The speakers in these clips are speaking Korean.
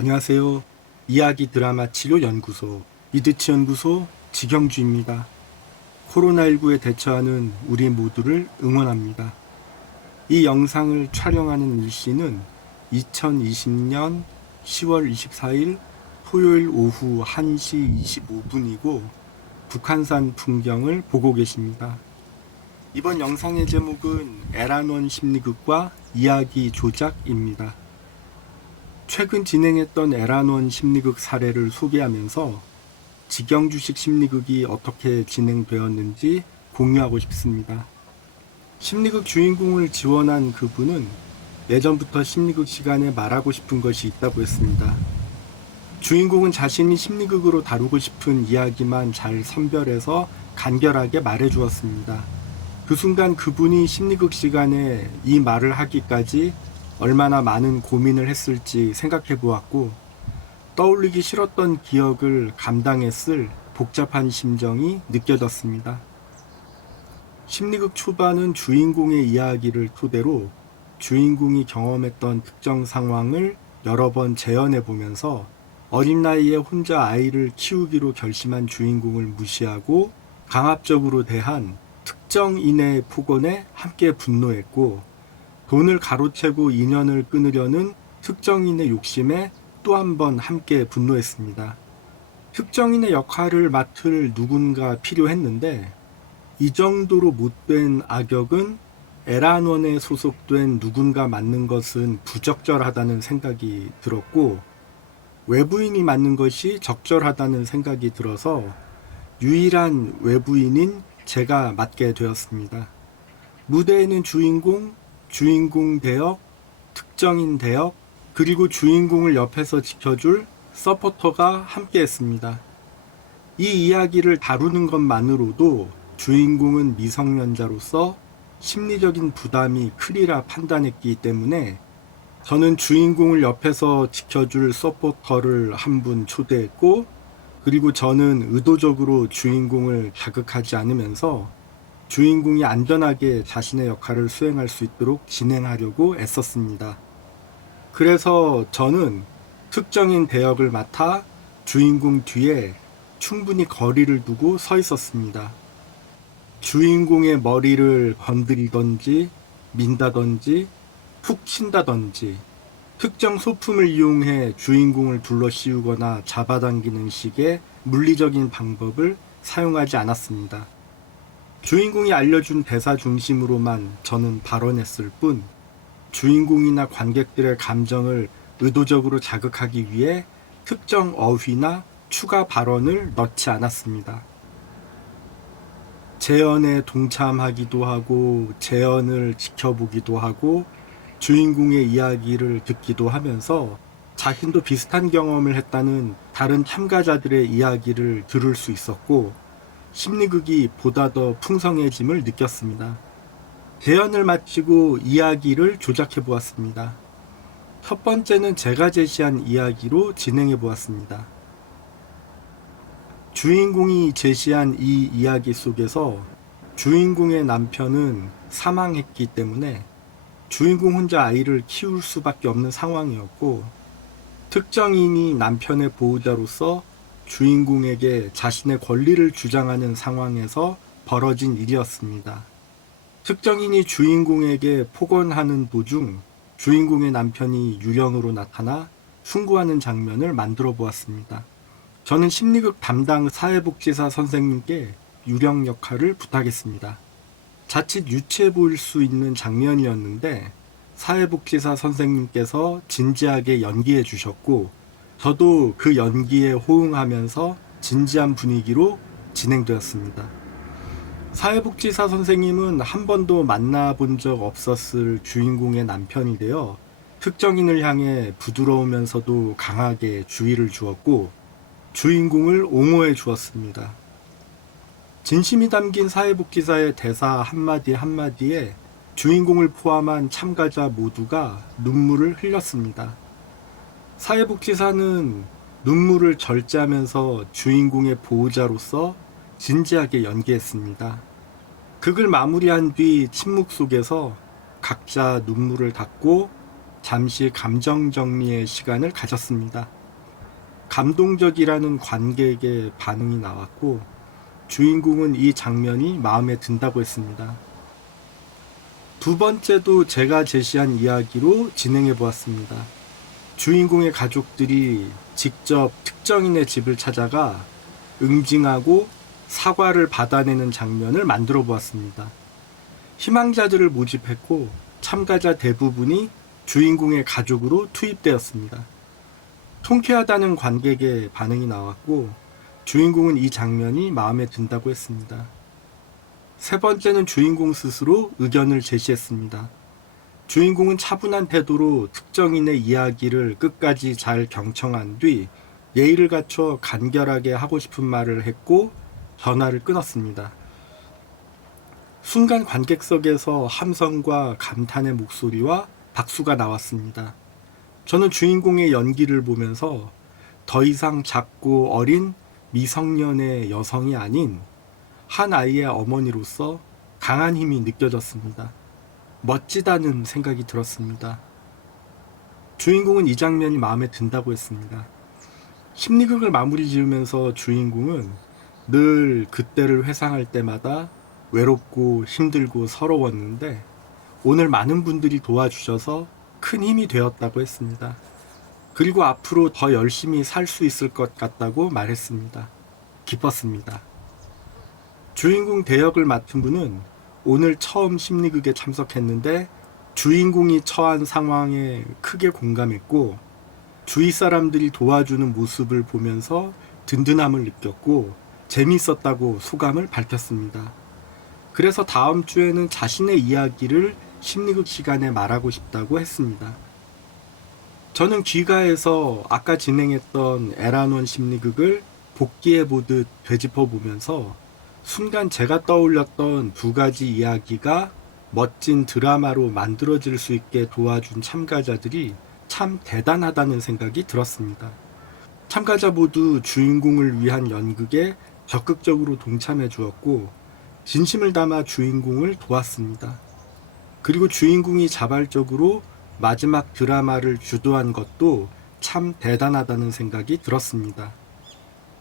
안녕하세요. 이야기 드라마 치료 연구소 이드치 연구소 지경주입니다. 코로나19에 대처하는 우리 모두를 응원합니다. 이 영상을 촬영하는 일시는 2020년 10월 24일 토요일 오후 1시 25분이고 북한산 풍경을 보고 계십니다. 이번 영상의 제목은 에란원 심리극과 이야기 조작입니다. 최근 진행했던 에란원 심리극 사례를 소개하면서 직영주식 심리극이 어떻게 진행되었는지 공유하고 싶습니다. 심리극 주인공을 지원한 그분은 예전부터 심리극 시간에 말하고 싶은 것이 있다고 했습니다. 주인공은 자신이 심리극으로 다루고 싶은 이야기만 잘 선별해서 간결하게 말해주었습니다. 그 순간 그분이 심리극 시간에 이 말을 하기까지 얼마나 많은 고민을 했을지 생각해 보았고, 떠올리기 싫었던 기억을 감당했을 복잡한 심정이 느껴졌습니다. 심리극 초반은 주인공의 이야기를 토대로 주인공이 경험했던 특정 상황을 여러 번 재현해 보면서 어린 나이에 혼자 아이를 키우기로 결심한 주인공을 무시하고 강압적으로 대한 특정인의 폭언에 함께 분노했고, 돈을 가로채고 인연을 끊으려는 특정인의 욕심에 또 한 번 함께 분노했습니다. 특정인의 역할을 맡을 누군가 필요했는데 이 정도로 못된 악역은 에란원에 소속된 누군가 맡는 것은 부적절하다는 생각이 들었고, 외부인이 맡는 것이 적절하다는 생각이 들어서 유일한 외부인인 제가 맡게 되었습니다. 무대에는 주인공 대역, 특정인 대역, 그리고 주인공을 옆에서 지켜줄 서포터가 함께 했습니다. 이 이야기를 다루는 것만으로도 주인공은 미성년자로서 심리적인 부담이 크리라 판단했기 때문에 저는 주인공을 옆에서 지켜줄 서포터를 한 분 초대했고, 그리고 저는 의도적으로 주인공을 자극하지 않으면서 주인공이 안전하게 자신의 역할을 수행할 수 있도록 진행하려고 애썼습니다. 그래서 저는 특정인 대역을 맡아 주인공 뒤에 충분히 거리를 두고 서 있었습니다. 주인공의 머리를 건드리던지 민다던지 푹 친다던지 특정 소품을 이용해 주인공을 둘러 씌우거나 잡아당기는 식의 물리적인 방법을 사용하지 않았습니다. 주인공이 알려준 대사 중심으로만 저는 발언했을 뿐, 주인공이나 관객들의 감정을 의도적으로 자극하기 위해 특정 어휘나 추가 발언을 넣지 않았습니다. 재연에 동참하기도 하고 재연을 지켜보기도 하고 주인공의 이야기를 듣기도 하면서 자신도 비슷한 경험을 했다는 다른 참가자들의 이야기를 들을 수 있었고, 심리극이 보다 더 풍성해짐을 느꼈습니다. 재연을 마치고 이야기를 조작해 보았습니다. 첫 번째는 제가 제시한 이야기로 진행해 보았습니다. 주인공이 제시한 이 이야기 속에서 주인공의 남편은 사망했기 때문에 주인공 혼자 아이를 키울 수밖에 없는 상황이었고, 특정인이 남편의 보호자로서 주인공에게 자신의 권리를 주장하는 상황에서 벌어진 일이었습니다. 특정인이 주인공에게 폭언하는 도중 주인공의 남편이 유령으로 나타나 충고하는 장면을 만들어 보았습니다. 저는 심리극 담당 사회복지사 선생님께 유령 역할을 부탁했습니다. 자칫 유치해 보일 수 있는 장면이었는데 사회복지사 선생님께서 진지하게 연기해 주셨고, 저도 그 연기에 호응하면서 진지한 분위기로 진행되었습니다. 사회복지사 선생님은 한 번도 만나본 적 없었을 주인공의 남편이 되어 특정인을 향해 부드러우면서도 강하게 주의를 주었고 주인공을 옹호해 주었습니다. 진심이 담긴 사회복지사의 대사 한마디 한마디에 주인공을 포함한 참가자 모두가 눈물을 흘렸습니다. 사회복지사는 눈물을 절제하면서 주인공의 보호자로서 진지하게 연기했습니다. 극을 마무리한 뒤 침묵 속에서 각자 눈물을 닦고 잠시 감정 정리의 시간을 가졌습니다. 감동적이라는 관객의 반응이 나왔고 주인공은 이 장면이 마음에 든다고 했습니다. 두 번째도 제가 제시한 이야기로 진행해 보았습니다. 주인공의 가족들이 직접 특정인의 집을 찾아가 응징하고 사과를 받아내는 장면을 만들어 보았습니다. 희망자들을 모집했고 참가자 대부분이 주인공의 가족으로 투입되었습니다. 통쾌하다는 관객의 반응이 나왔고 주인공은 이 장면이 마음에 든다고 했습니다. 세 번째는 주인공 스스로 의견을 제시했습니다. 주인공은 차분한 태도로 특정인의 이야기를 끝까지 잘 경청한 뒤 예의를 갖춰 간결하게 하고 싶은 말을 했고 전화를 끊었습니다. 순간 관객석에서 함성과 감탄의 목소리와 박수가 나왔습니다. 저는 주인공의 연기를 보면서 더 이상 작고 어린 미성년의 여성이 아닌 한 아이의 어머니로서 강한 힘이 느껴졌습니다. 멋지다는 생각이 들었습니다. 주인공은 이 장면이 마음에 든다고 했습니다. 심리극을 마무리 지으면서 주인공은 늘 그때를 회상할 때마다 외롭고 힘들고 서러웠는데 오늘 많은 분들이 도와주셔서 큰 힘이 되었다고 했습니다. 그리고 앞으로 더 열심히 살 수 있을 것 같다고 말했습니다. 기뻤습니다. 주인공 대역을 맡은 분은 오늘 처음 심리극에 참석했는데 주인공이 처한 상황에 크게 공감했고 주위 사람들이 도와주는 모습을 보면서 든든함을 느꼈고 재미있었다고 소감을 밝혔습니다. 그래서 다음 주에는 자신의 이야기를 심리극 시간에 말하고 싶다고 했습니다. 저는 귀가해서 아까 진행했던 에란원 심리극을 복기해보듯 되짚어보면서 순간 제가 떠올렸던 두 가지 이야기가 멋진 드라마로 만들어질 수 있게 도와준 참가자들이 참 대단하다는 생각이 들었습니다. 참가자 모두 주인공을 위한 연극에 적극적으로 동참해 주었고 진심을 담아 주인공을 도왔습니다. 그리고 주인공이 자발적으로 마지막 드라마를 주도한 것도 참 대단하다는 생각이 들었습니다.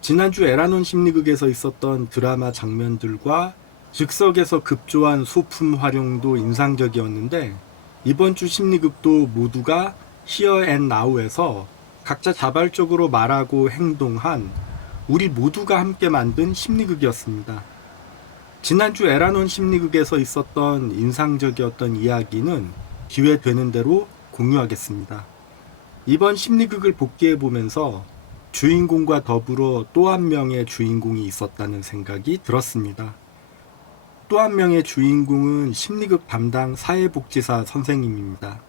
지난주 에라논 심리극에서 있었던 드라마 장면들과 즉석에서 급조한 소품 활용도 인상적이었는데 이번 주 심리극도 모두가 Here and Now에서 각자 자발적으로 말하고 행동한 우리 모두가 함께 만든 심리극이었습니다. 지난주 에라논 심리극에서 있었던 인상적이었던 이야기는 기회 되는 대로 공유하겠습니다. 이번 심리극을 복귀해 보면서 주인공과 더불어 또 한 명의 주인공이 있었다는 생각이 들었습니다. 또 한 명의 주인공은 심리극 담당 사회복지사 선생님입니다.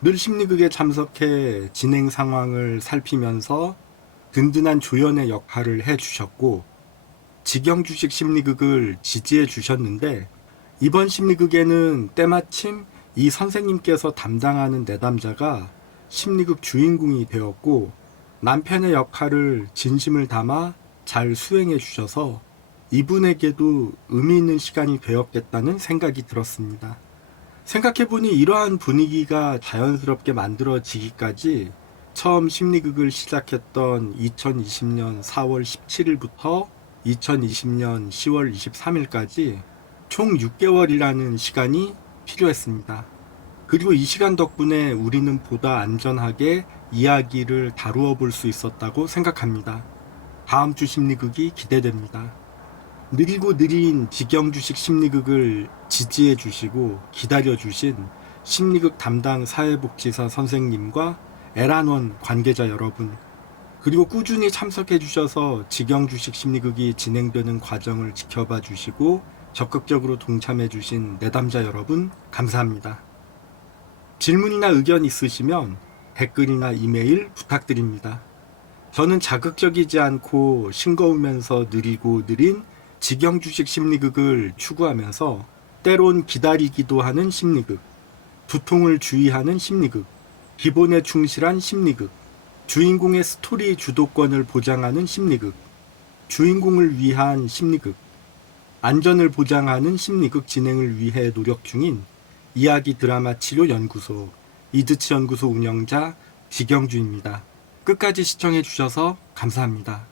늘 심리극에 참석해 진행 상황을 살피면서 든든한 조연의 역할을 해주셨고 직영주식 심리극을 지지해 주셨는데 이번 심리극에는 때마침 이 선생님께서 담당하는 내담자가 심리극 주인공이 되었고 남편의 역할을 진심을 담아 잘 수행해 주셔서 이분에게도 의미 있는 시간이 되었겠다는 생각이 들었습니다. 생각해보니 이러한 분위기가 자연스럽게 만들어지기까지 처음 심리극을 시작했던 2020년 4월 17일부터 2020년 10월 23일까지 총 6개월이라는 시간이 필요했습니다. 그리고 이 시간 덕분에 우리는 보다 안전하게 이야기를 다루어 볼 수 있었다고 생각합니다. 다음 주 심리극이 기대됩니다. 느리고 느린 직영주식 심리극을 지지해 주시고 기다려 주신 심리극 담당 사회복지사 선생님과 에란원 관계자 여러분, 그리고 꾸준히 참석해 주셔서 직영주식 심리극이 진행되는 과정을 지켜봐 주시고 적극적으로 동참해 주신 내담자 여러분 감사합니다. 질문이나 의견 있으시면 댓글이나 이메일 부탁드립니다. 저는 자극적이지 않고 싱거우면서 느리고 느린 직영주식 심리극을 추구하면서 때론 기다리기도 하는 심리극, 두통을 주의하는 심리극, 기본에 충실한 심리극, 주인공의 스토리 주도권을 보장하는 심리극, 주인공을 위한 심리극, 안전을 보장하는 심리극 진행을 위해 노력 중인 이야기 드라마 치료 연구소 이드치 연구소 운영자 지경주입니다. 끝까지 시청해 주셔서 감사합니다.